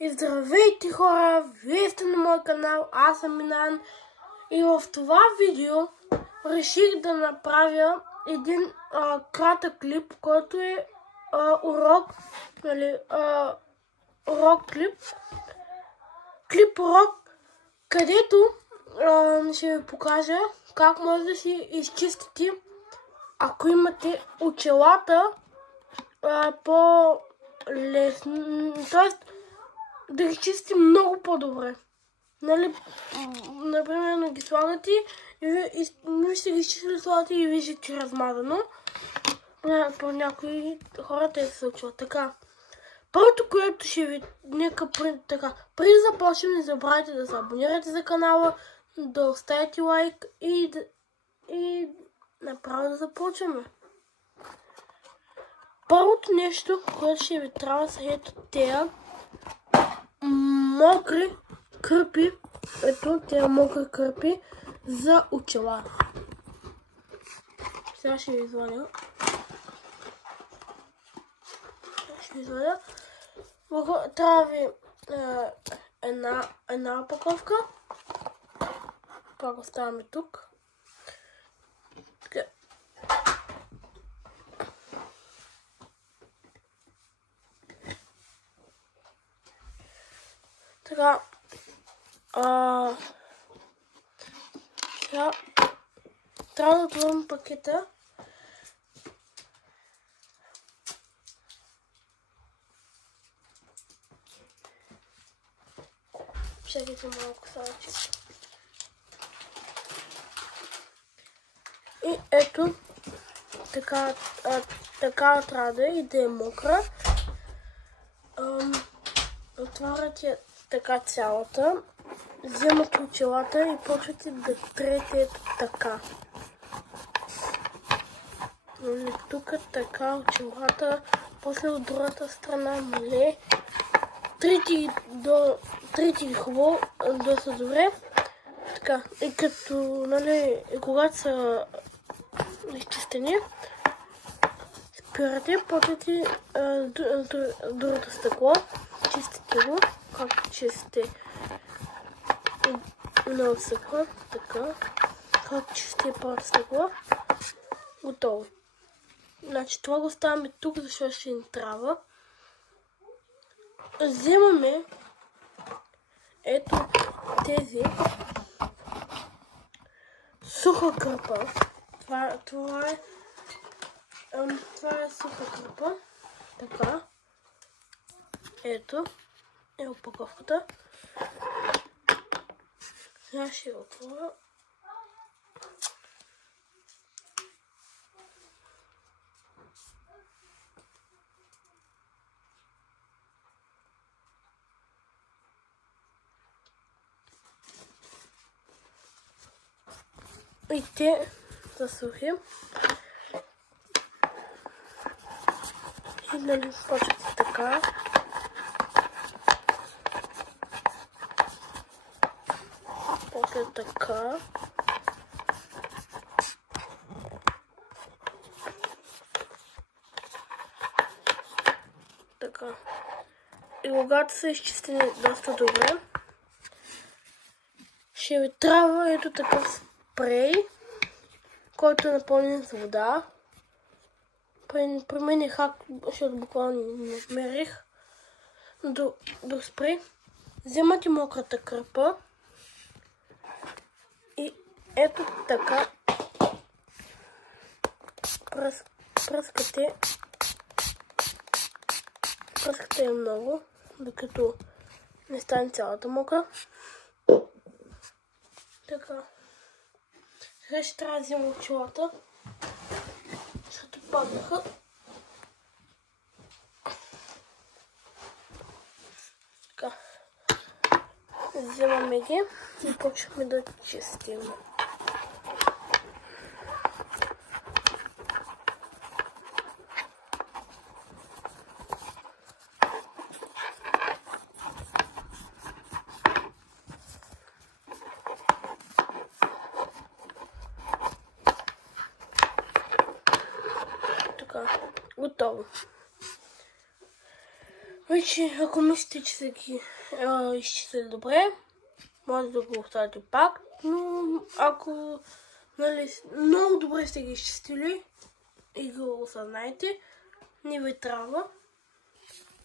И здравейте хора, вие сте на моя канал, аз съм Минан и в това видео реших да направя един кратък клип, който е урок, урок клип урок, където ще ви покажа как може да си изчистите, ако имате очилата по-лесно, т.е. да ги чистите много по-добре. Нали, например, ги слагате и вие ще ги чистили, слагате и виждате, че е размазано. По някои хора те се случва. Така. Първото, което ще ви... Нека така. Преди да започнем, не забравяйте да се абонирате за канала, да оставите лайк и направо да започваме. Първото нещо, което ще ви трябва, са ето тея мокри кърпи. Ето тея мокри кърпи за очила. Сега ще ви извадя. Трябва ви една опаковка. Пак оставяме тук. Така. Сега трябва да отворим пакета. Чакайте малко салче. И ето така трябва да е и да е мокра. Отваряте така цялата, вземате очилата и почвате да трете ето така. Тук така очилата, после от другата страна, нали, трети ги хубаво, доста добре. Така, и като, нали, когато са изчистени, спирате, почвате другото стъкло, чистите го, както чистите едно стъкло, така, както чистите първото стъкло, готово. Значи това го оставяме тук, защото ще ни трябва. Вземаме ето тези суха кърпа. Това е суха кърпа. Така. Ето е опаковката. Сега ще я отворя. И те са сухи. И нали почвате така. После така. Така. И когато са изчистени доста добре, ще ви трябва ето такъв спрей, който е напълнен с вода. При мен е хак, защото буквално не мерих до спрей. Вземате мократа кърпа и ето така пръскате я много, докато не стане цялата мокра. Така. Сега ще трябва да взема очилата, защото паднаха. Така. Вземаме ги и почваме да чистим. Готово. Вече, ако мислите, че са ги изчислили добре, може да го оставите пак, но ако много добре сте ги изчистили и го осъзнаете, не ви трябва.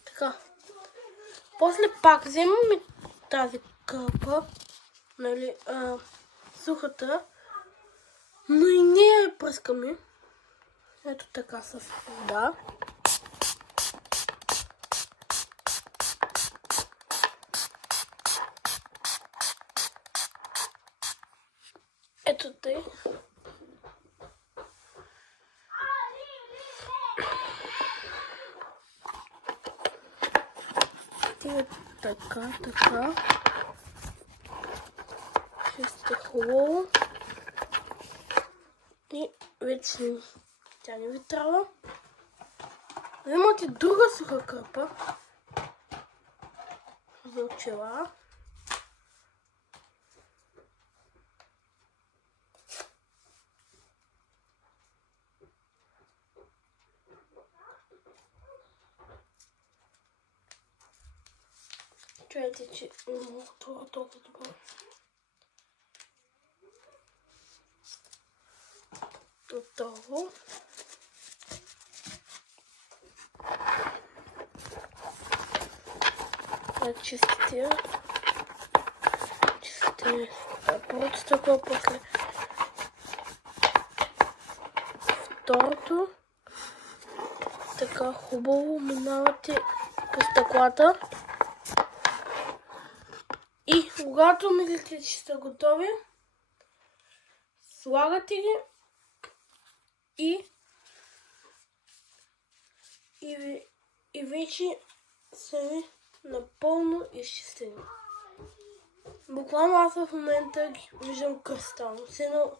Така. После пак вземаме тази кърпа, сухата, но и нея я пръскаме. Ето така с вода. Ето тъй. Така. Чисте хубаво. И вече тя не ви трябва. Вземате друга суха кърпа за очила. Чуете, че това е толкова добро. Готово. Чистите първото стъкло, после второто. Така хубаво минавате по стъклата. И когато мислите, че са готови, слагате ги и вече са ви напълно изчистени. Буквално аз в момента ги виждам кристално. Все едно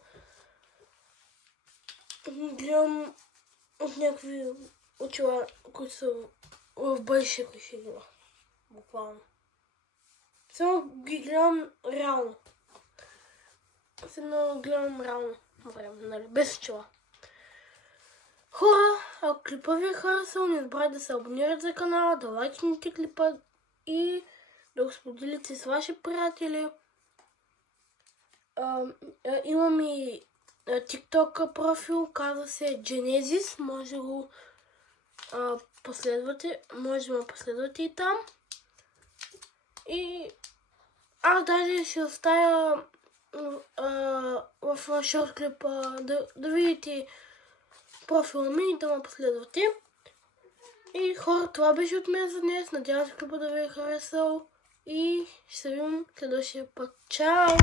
гледам от някакви очила, които са в бъдеще решила. Буквално. Само ги гледам реално. Само гледам реално време, нали? Без очила. Хора, ако клипа ви е харесал, не забравяйте да се абонирате за канала, да лайкнете клипа и да го споделите с ваши приятели. Имам и TikTok профил, казва се Genesis, може да го последвате, може да ме последвате и там. И аз даже ще оставя в шорт клипа да видите профила ми и да ме последвате. И хора, това беше от мен за днес. Надявам се клипа да ви е харесал и ще се видим следващия път. Чао!